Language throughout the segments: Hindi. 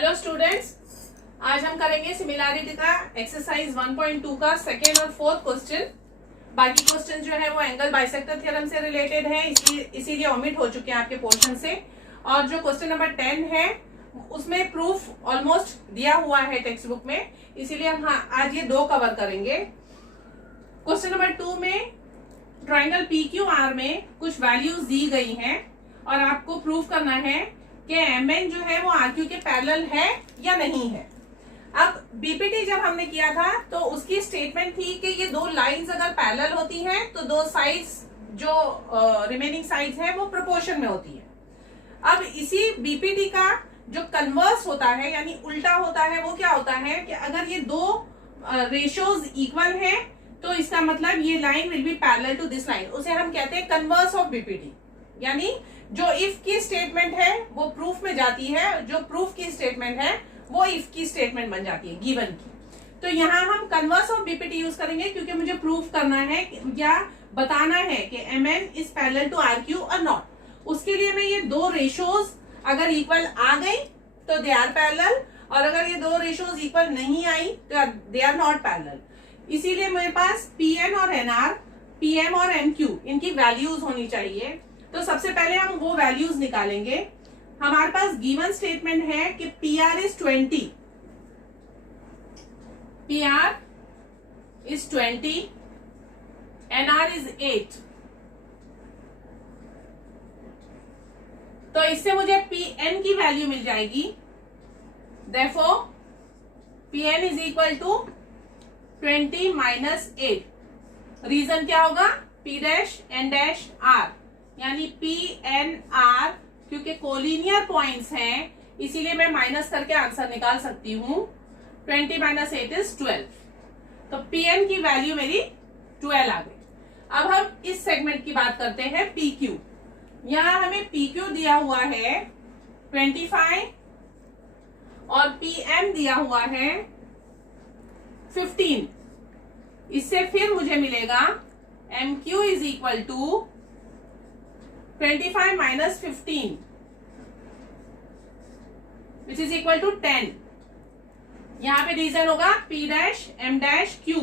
हेलो स्टूडेंट्स, आज हम करेंगे सिमिलैरिटी का एक्सरसाइज 1.2 का सेकेंड और फोर्थ क्वेश्चन। बाकी क्वेश्चन जो है वो एंगल बाइसेक्टर थ्योरम से रिलेटेड है, इसीलिए ओमिट हो चुके हैं आपके पोर्शन से। और जो क्वेश्चन नंबर 10 है उसमें प्रूफ ऑलमोस्ट दिया हुआ है टेक्स्ट बुक में, इसीलिए हम आज ये दो कवर करेंगे। क्वेश्चन नंबर 2 में ट्राइंगल PQR में कुछ वैल्यूज दी गई हैं और आपको प्रूफ करना है कि MN जो है वो RQ के पैरेलल है या नहीं है। अब BPT जब हमने किया था तो उसकी स्टेटमेंट थी कि ये दो लाइंस अगर पैरेलल होती हैं तो दो साइड्स जो रिमेनिंग साइड्स हैं वो प्रोपोर्शन में होती है। अब इसी BPT का जो कन्वर्स होता है यानी उल्टा होता है वो क्या होता है कि अगर ये दो रेशियोज इक्वल हैं तो इसका मतलब ये line will be parallel to this line, उसे हम कहते हैं कन्वर्स ऑफ BPT। यानी जो इफ की स्टेटमेंट है वो प्रूफ में जाती है, जो प्रूफ की स्टेटमेंट है वो इफ की स्टेटमेंट बन जाती है गिवन की। तो यहाँ हम कन्वर्स ऑफ BPT यूज करेंगे क्योंकि मुझे प्रूफ करना है या बताना है कि MN is parallel to RQ और नॉट। उसके लिए मैं ये दो रेशियोज अगर इक्वल आ गई तो दे आर पैरेलल, और अगर ये दो रेशियोज इक्वल नहीं आई तो दे आर नॉट पैरेलल। इसीलिए मेरे पास PN और NR, PM और MQ इनकी वैल्यूज होनी चाहिए। तो सबसे पहले हम वो वैल्यूज निकालेंगे। हमारे पास गिवन स्टेटमेंट है कि PR is 20, PR is 20, NR is 8। तो इससे मुझे PN की वैल्यू मिल जाएगी। Therefore, PN is equal to 20 minus 8। Reason क्या होगा? P dash N dash R, यानी PNR क्योंकि कोलिनियर पॉइंट्स हैं इसीलिए मैं माइनस करके आंसर निकाल सकती हूँ। 20 माइनस 8 इज 12। तो PN की वैल्यू मेरी 12 आ गई। अब हम इस सेगमेंट की बात करते हैं PQ। यहां हमें PQ दिया हुआ है 25 और PM दिया हुआ है 15। इससे फिर मुझे मिलेगा MQ is equal to 25 minus 15 which is equal to 10। यहां पे रीजन होगा P dash M dash Q,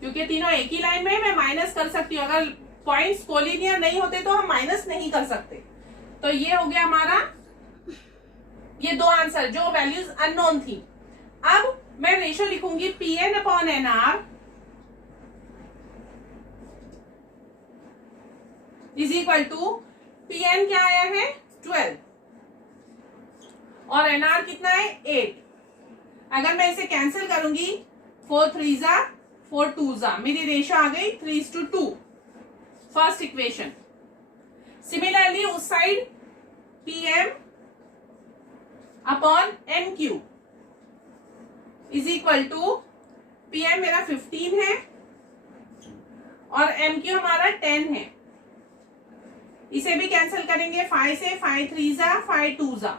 क्योंकि तीनों एक ही लाइन में मैं माइनस कर सकती हूँ। अगर पॉइंट्स कोलिनियर नहीं होते तो हम माइनस नहीं कर सकते। तो ये हो गया हमारा ये दो आंसर जो वैल्यूज अननोन थी। अब मैं रेशियो लिखूंगी PN upon NR is equal to PN क्या आया है 12 और NR कितना है 8। अगर मैं इसे कैंसिल करूंगी 4 3 जा 4 2 जा, मेरी रेशियो आ गई 3:2, फर्स्ट इक्वेशन। सिमिलरली उस side PM upon MQ is equal to PM मेरा 15 है और MQ हमारा 10 है। इसे भी कैंसिल करेंगे 5 से, 5 3 जा 5 2 जा,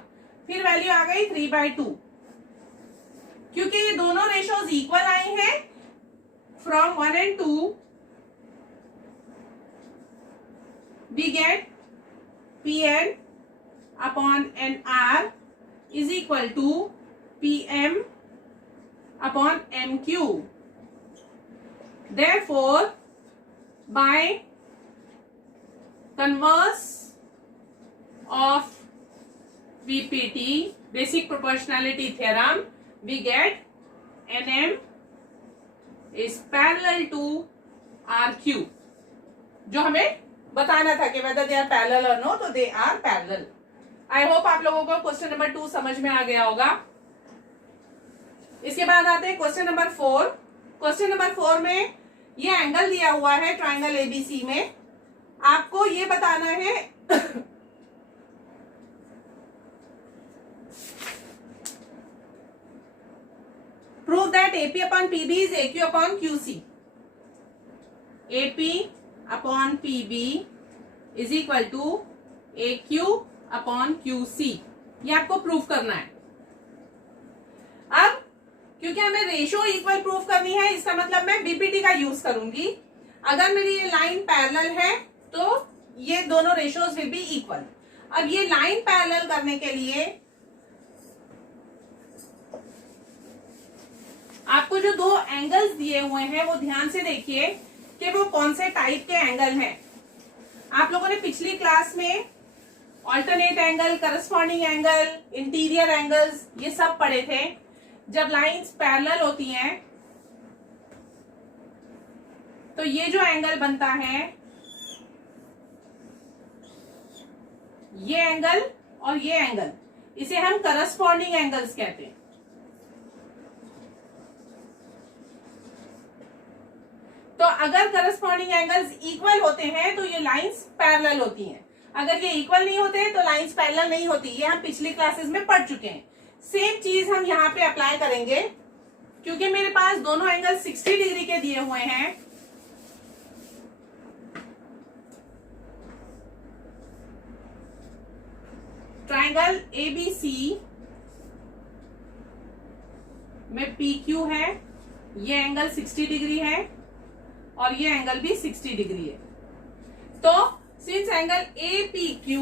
फिर वैल्यू आ गई 3/2। क्योंकि ये दोनों रेशियोज इक्वल आए हैं from 1 and 2 we get PN upon NR is equal to PM upon MQ. Therefore, by converse of BPT, basic proportionality theorem, we get NM is parallel to RQ, जो हमें बताना था कि whether they are parallel or no, तो they are parallel. I hope आप लोगों को क्वेश्चन नंबर 2 समझ में आ गया होगा। इसके बाद आते हैं क्वेश्चन नंबर 4। क्वेश्चन नंबर 4 में ये एंगल दिया हुआ है ट्राइंगल ABC में। आपको ये बताना है prove that AP upon PB is AQ upon QC। AP upon PB is equal to AQ upon QC। ये आपको प्रूफ करना है। अब क्योंकि हमें रेशियो इक्वल प्रूफ करनी है, इसका मतलब मैं BPT का यूज करूंगी। अगर मेरी ये लाइन पैरेलल है तो ये दोनों रेशियोज विल बी इक्वल। अब ये लाइन पैरेलल करने के लिए आपको जो दो एंगल्स दिए हुए हैं वो ध्यान से देखिए कि वो कौन से टाइप के एंगल हैं। आप लोगों ने पिछली क्लास में alternate angle, corresponding angle, interior angles ये सब पढ़े थे। जब लाइंस पैरेलल होती हैं तो ये जो एंगल बनता है, ये एंगल और ये एंगल, इसे हम करस्पॉन्डिंग एंगल्स कहते हैं। तो अगर करस्पॉन्डिंग एंगल्स इक्वल होते हैं तो ये लाइंस पैरेलल होती हैं। अगर ये इक्वल नहीं होते तो लाइंस पैरेलल नहीं होती। ये हम पिछली क्लासेस में पढ़ चुके हैं। सेम चीज हम यहाँ पे अप्लाई करेंगे। क्योंकि मेरे पास दोनों एंगल 60 डिग्री के दिए हुए हैं, ट्रायंगल ABC में PQ है, ये एंगल 60 डिग्री है और ये एंगल भी 60 डिग्री है। तो since angle APQ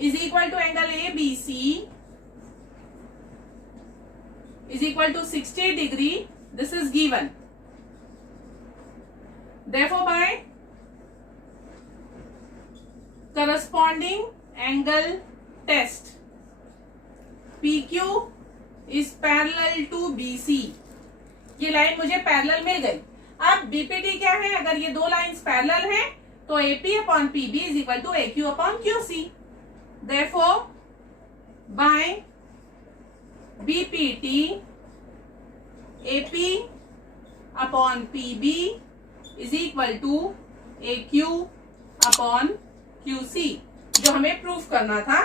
is equal to angle ABC is equal to 60 degree, this is given. Therefore by corresponding angle test, PQ is parallel to BC। ये लाइन मुझे पैरेलल मिल गई। अब BPT क्या है? अगर ये दो लाइंस पैरेलल हैं तो AP upon PB is equal to AQ upon QC। Therefore by BPT AP upon PB is equal to AQ upon QC, जो हमें प्रूफ करना था।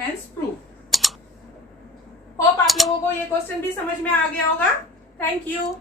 Hence proof. होप आप लोगों को ये क्वेश्चन भी समझ में आ गया होगा। Thank you.